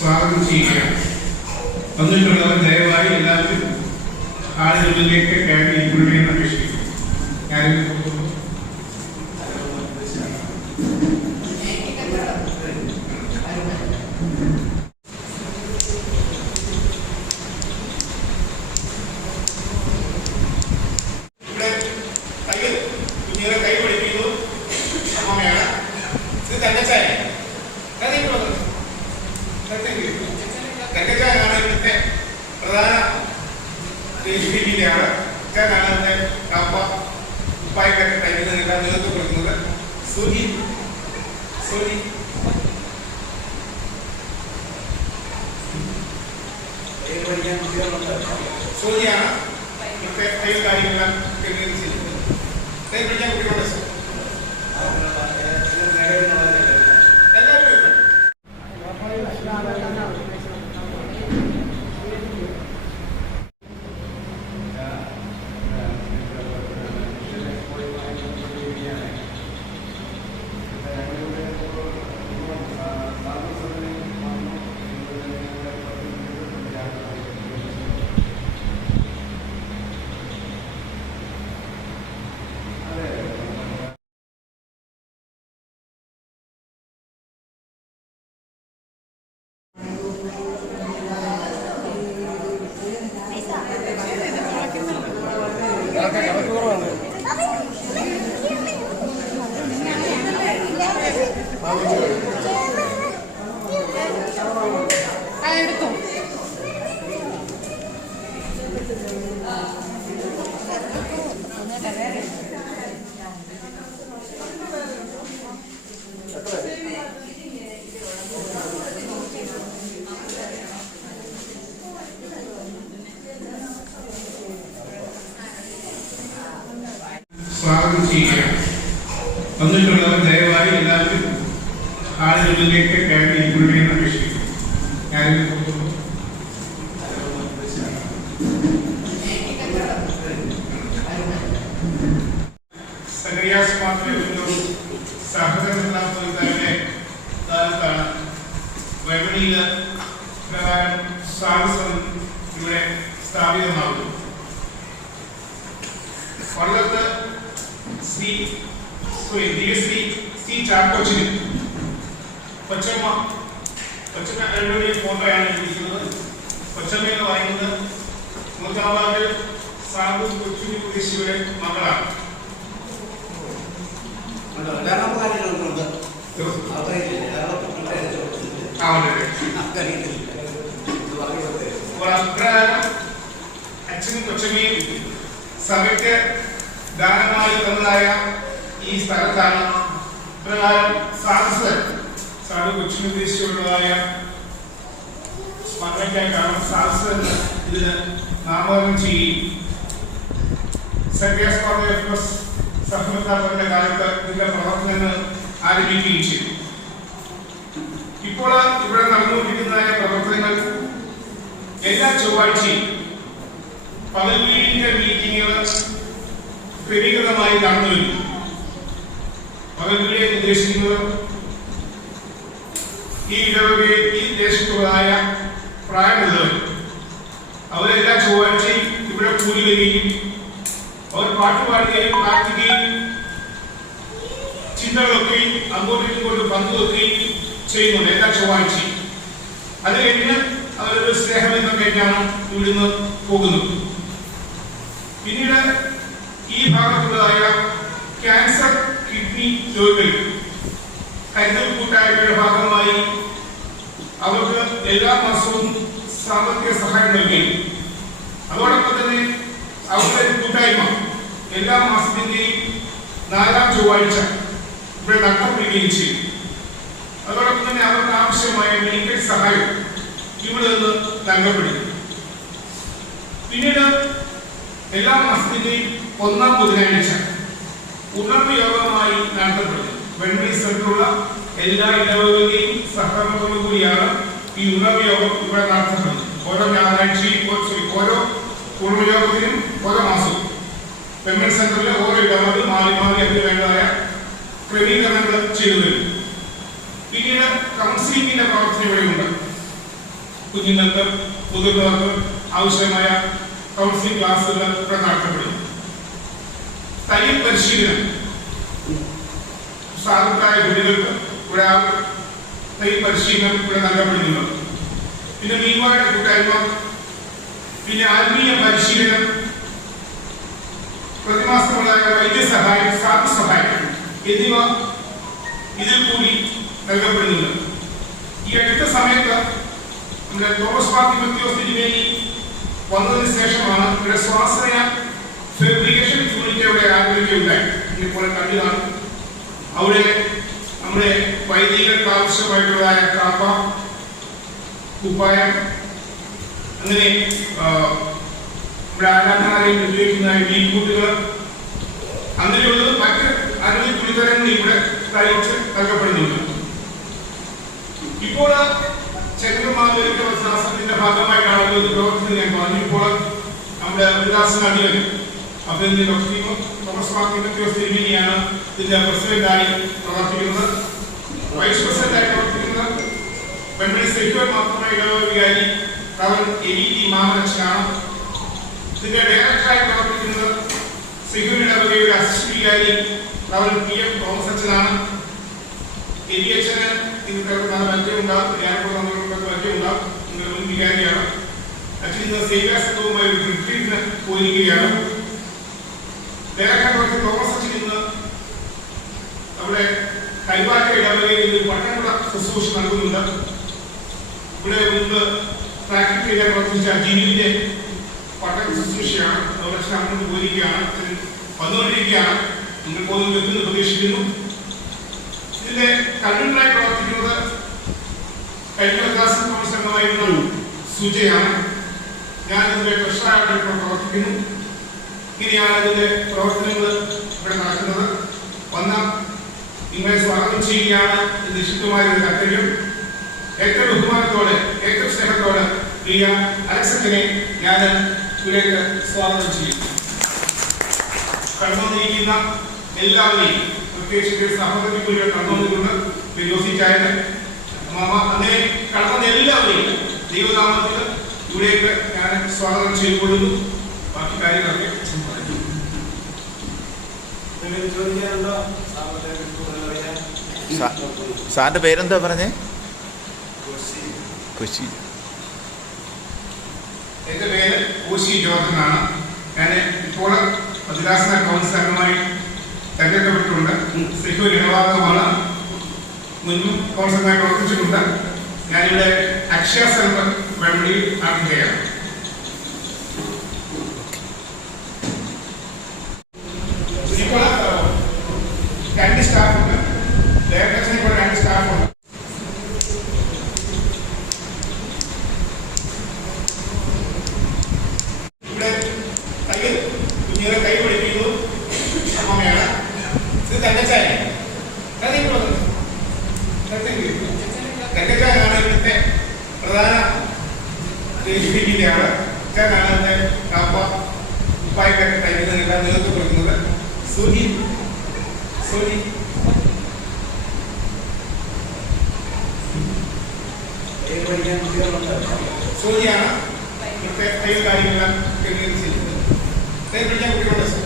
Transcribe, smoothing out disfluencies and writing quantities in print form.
സ്വാഗതം ചെയ്യുകയാണ്. വന്നിട്ടുള്ളവർ ദയവായി എല്ലാവരും ആളുകളിലേക്ക് കയറി ഇരിക്കണമെന്ന് അപേക്ഷിക്കുന്നു. ഞാൻ കൈ പിടിക്കുന്നു. അമ്മയാണ് ഇത് തങ്കച്ചായ. തങ്കച്ചായാണ് ഇവിടുത്തെ പ്രധാന രീതിയാണ്. ഇതിന്റെ കാപ്പ ഉപ്പായിട്ടൊക്കെ തയ്ക്കുന്നതിനെല്ലാം നേതൃത്വം കൊടുക്കുന്നത് സോനിയാണ്. ഇവിടുത്തെ കൈ കാര്യങ്ങളെല്ലാം ക്രമീകരിച്ചിരിക്കുന്നത്. കൈ പിടിക്കാൻ കുട്ടികളുടെ സ്വാഗതം ചെയ്യുകയാണ്. വന്നിട്ടുള്ളവർ ദയവായി എല്ലാവരും ആളുകളിലേക്ക് കയറി ഇരിക്കണമെന്ന് അപേക്ഷിക്കുന്നു. ഞാൻ സഹോദരനില്ലാത്തതിന്റെ കാലത്താണ് വിപണിയിൽ പ്രകാരം സാഹസം ഇവിടെ സ്ഥാപിതമാകുന്നു. കൊല്ലത്ത് കൊച്ചമ്മയുടെ ഫോട്ടോയാണ് ഇരിക്കുന്നത്. കൊച്ചമ്മയെന്ന് പറയുന്നത് മൂത്താവാട് സാബു കൊച്ചുണ്ണി കുരിശിയുടെ മകളാണ്. അച്ഛനും കൊച്ചമ്മയും സഭയ്ക്ക് ദാനമായി തന്നതായ ഈ സ്ഥലത്താണ് പ്രകാരം സാധു കൊച്ചുദ്ദേശിച്ചുള്ളതായ സ്മരണയ്ക്കായി കാരണം സാധസ് എന്ന് ഇതിന് നാമകരണം ചെയ്യുകയും സഹമത്താപന്റെ കാലത്ത് ഇതിന്റെ പ്രവർത്തനങ്ങൾ ആരംഭിക്കുകയും ചെയ്തു. ഇപ്പോൾ ഇവിടെ നടന്നുകൊണ്ടിരിക്കുന്നതായ പ്രവർത്തനങ്ങൾ എല്ലാ ചൊവ്വാഴ്ചയും പകൽവീടിന്റെ മീറ്റിങ്ങുകൾ ക്രമീകൃതമായി നടന്നു വരുന്നു. പകൽവീടിനെ ഉദ്ദേശിക്കുന്നത് ഈ ഇടവകയിൽ ഈ ദേശത്തുള്ളതായ പ്രായമുള്ളവർ അവരെല്ലാ ചൊവ്വാഴ്ചയും ഇവിടെ കൂടി വരികയും അവർ പാട്ടുപാടുകയും പ്രാർത്ഥിക്കുകയും ചിന്തകളൊക്കെയും അങ്ങോട്ടും ഇങ്ങോട്ടും പങ്കുവെക്കുകയും ചെയ്യുന്നുണ്ട് എല്ലാ ചൊവ്വാഴ്ചയും. അത് കഴിഞ്ഞ് അവരൊരു സ്നേഹബന്ധം കഴിഞ്ഞാണ് ഇവിടുന്ന് പോകുന്നത്. പിന്നീട് ഈ ഭാഗത്തുള്ളതായ ക്യാൻസർ കിഡ്നി രോഗികൾ കരുതൽ കൂട്ടായ്മയുടെ ഭാഗമായി അവർക്ക് എല്ലാ മാസവും സാമ്പത്തിക സഹായം നൽകുകയും അതോടൊപ്പം തന്നെ അവരുടെ കൂട്ടായ്മ എല്ലാ മാസത്തിന്റെയും 4-ാം ചൊവ്വാഴ്ച ഇവിടെ നടത്തപ്പെടുകയും ചെയ്യും. അതോടൊപ്പം തന്നെ അവർക്ക് ആവശ്യമായ മെഡിക്കൽ സഹായം ഇവിടെ നിന്ന് നൽകപ്പെടും. പിന്നീട് എല്ലാ മാസത്തിന്റെയും 1-ാം ബുധനാഴ്ച ഉണർവ് യോഗമായി നടത്തപ്പെടും. വെൺമണി സെന്ററുള്ള എല്ലാ ഇടവകയും സഹകരണത്തോടു കൂടിയാണ് ഈ ഉണർവ് യോഗം ഇവിടെ നടത്തപ്പെടുന്നത്. ഓരോ ഞായറാഴ്ചയും ഓരോ ഉണർവ് യോഗത്തിനും ഓരോ മാസവും വെൺമണി സെന്ററിലെ ഓരോ ഇടവകൾ മാറി മാറി അതിന് വേണ്ടതായ ക്രമീകരണങ്ങൾ ചെയ്തു വരും. പിന്നീട് കൗൺസിലിംഗിന്റെ പ്രവർത്തനം ഇവിടെയുണ്ട്. കുഞ്ഞുങ്ങൾക്ക് മുതിർന്നവർക്ക് ആവശ്യമായ കൗൺസിലിംഗ് ക്ലാസുകൾ ഇവിടെ നടത്തപ്പെടും. തയ്യൽ പരിശീലനം സാധുക്കളായ കുട്ടികൾക്ക് ഇവിടെ തയ്യൽ പരിശീലനം ഇവിടെ നൽകപ്പെടുന്നുണ്ട്. പിന്നെ മീൻവാഴ കൂട്ടായ്മ, പിന്നെ ആത്മീയ പരിശീലനം, പ്രതിമാസമുള്ള വൈദ്യസഹായം, സാധുസഹായം എന്നിവ ഇതിൽ കൂടി നൽകപ്പെടുന്നുണ്ട്. ഈ അടുത്ത സമയത്ത് നമ്മുടെ തോമസ് മാർ തിമോത്തിയോസ് തിരുമേനി വന്നതിന് ശേഷമാണ് ഇവിടെ സ്വാശ്രയ ഫാബ്രിക്കേഷൻ യൂണിറ്റ് അവിടെ ആരംഭിക്കുകയുണ്ടായി. ഇപ്പോൾ കണ്ടതാണ്. അവിടെ നമ്മുടെ വൈദികർക്ക് ആവശ്യമായിട്ടുള്ളതായ കാപ്പ, കുപ്പായം, അങ്ങനെ നമ്മുടെ ആരാധനാലയം ഉപയോഗിക്കുന്ന വീക്കൂട്ടുകൾ, അങ്ങനെയുള്ളത് മറ്റ് അനവധി തുണിത്തരങ്ങൾ ഇവിടെ തയ്ച്ച് നൽകപ്പെടുന്നുണ്ട്. ഇപ്പോൾ ചരിത്രമാതിരിക്കുന്ന ശാസ്ത്രത്തിന്റെ ഭാഗമായിട്ടാണ് ഇത് പ്രവർത്തിക്കുന്നത് ഞാൻ പറഞ്ഞു. ഇപ്പോൾ നമ്മുടെ ഉദാസനാധിപൻ അഭിനന്ദി ഡോക്ടർ തോമസ് മാർ തിമോത്തിയോസ് തിരുമേനിയാണ് ഇതിന്റെ പ്രസിഡന്റായി പ്രവർത്തിക്കുന്നത്. വൈസ് പ്രസിഡന്റായി പ്രവർത്തിക്കുന്നത് വെൺമണി സെക്യൂർ മാത്രമായി വികാരി റവൻ AVT മാമനച്ചനാണ്. ഇതിന്റെ ഡയറക്ടറായി പ്രവർത്തിക്കുന്നത് സെക്യൂർ ഇടവകയുടെ അസിസ്റ്റന്റ് വികാരി റവൻ PM തോമസ് അച്ഛനാണ്. AVHന് ഇതിന്റെ മറ്റുണ്ടാകും, മറ്റുണ്ടാകും. മുൻ വികാരിയാണ്. അച്ഛൻ ഇന്ന് സേവ്യ സംഘവുമായി ഒരു റിട്രീറ്റിന് പോയിരിക്കുകയാണ്. ഡയറക്ടർ ഡോക്ടർ തോമസ് അച്ഛൻ ഇന്ന് അവിടെ കൈവാറ്റ ഇടവകയിൽ ഒരു പട്ടണ ശുശ്രൂഷ നൽകുന്നുണ്ട്. ഇവിടെ മുമ്പ് പ്രാക്ടീസ് ചെയ്യാൻ പ്രവർത്തിച്ച ജിനിന്റെ പട്ടണ ശുശ്രൂഷയാണ്. അച്ഛൻ അങ്ങോട്ട് പോയിരിക്കുകയാണ്. അച്ഛൻ വന്നുകൊണ്ടിരിക്കുകയാണ്. നിങ്ങൾ പോകുന്നത് എത്തുന്നു പ്രതീക്ഷിക്കുന്നു. ഇതിന്റെ കൺവീനറായി പ്രവർത്തിക്കുന്നത് കഴിഞ്ഞ വികാസം കോൺഗ്രസ് അംഗമായിരുന്ന സുജയാണ്. ഞാൻ ഇതിന്റെ ട്രഷറായിട്ട് ഇപ്പോൾ പ്രവർത്തിക്കുന്നു. ഇങ്ങനെയാണ് ഇതിന്റെ പ്രവർത്തനങ്ങൾ ഇവിടെ നടക്കുന്നത്. വന്ന നിങ്ങളെ സ്വാഗതം ചെയ്യുകയാണ് ഇത് നിശ്ചിതമായ ഒരു കർത്തവ്യം. ഏറ്റവും ബഹുമാനത്തോടെ, ഏറ്റവും സ്നേഹത്തോടെ പ്രിയ അലക്സത്തിനെ ഞാൻ ഇതിലേക്ക് സ്വാഗതം ചെയ്യും. കടന്നുവന്നിരിക്കുന്ന എല്ലാവരെയും, പ്രത്യേകിച്ച് സഹോദരിക്കുള്ളിൽ കടന്നുവന്നിട്ടുണ്ട് യോസിച്ചായന് മാമ, അങ്ങനെ കടന്ന എല്ലാവരെയും ദൈവനാമത്തിൽ ഇവിടേക്ക് ഞാൻ സ്വാഗതം ചെയ്തുകൊള്ളുന്നു. ബാക്കി കാര്യങ്ങളൊക്കെ സാറിന്റെ പേരെന്താ പറഞ്ഞേ? കൊച്ചി. എന്റെ പേര് കോശി ജോർജ് എന്നാണ്. ഞാൻ ഇപ്പോൾ മദ്രാസന കൗൺസിൽ അംഗമായി തെരഞ്ഞെടുക്കപ്പെട്ടിട്ടുണ്ട്. സെക്യൂർ ഇടവാദമാണ്. മുൻപും കൗൺസിലറായി പ്രവർത്തിച്ചിട്ടുണ്ട്. ഞാനിവിടെ അക്ഷയ സെന്റർ വെമ്പടിയിൽ ആരംഭിക്കുകയാണ്. ഇപ്പോൾ 2 സ്റ്റാഫുണ്ട്. ഡയറക്ടേഴ്സിന് ഇപ്പോൾ 2 സ്റ്റാഫുണ്ട്. ഇവിടെ തയ്യൽ കുഞ്ഞുങ്ങളെ കൈ പഠിപ്പിക്കുന്നു അമ്മയാണ്. ഇത് തങ്കച്ചായ തങ്കച്ചായാണ് ഇവിടുത്തെ പ്രധാന ാണ്. ഇതിന്റെ കാപ്പ ഉപ്പായിട്ടൊക്കെ തയ്ക്കുന്നതിനെല്ലാം നേതൃത്വം കൊടുക്കുന്നത് സോനിയാണ്. ഇവിടുത്തെ തയ്യൽ കാര്യങ്ങളെല്ലാം ക്രമീകരിച്ചിരിക്കുന്നത്. തയ്യൽ പഠിക്കാൻ കുട്ടികളുണ്ട്.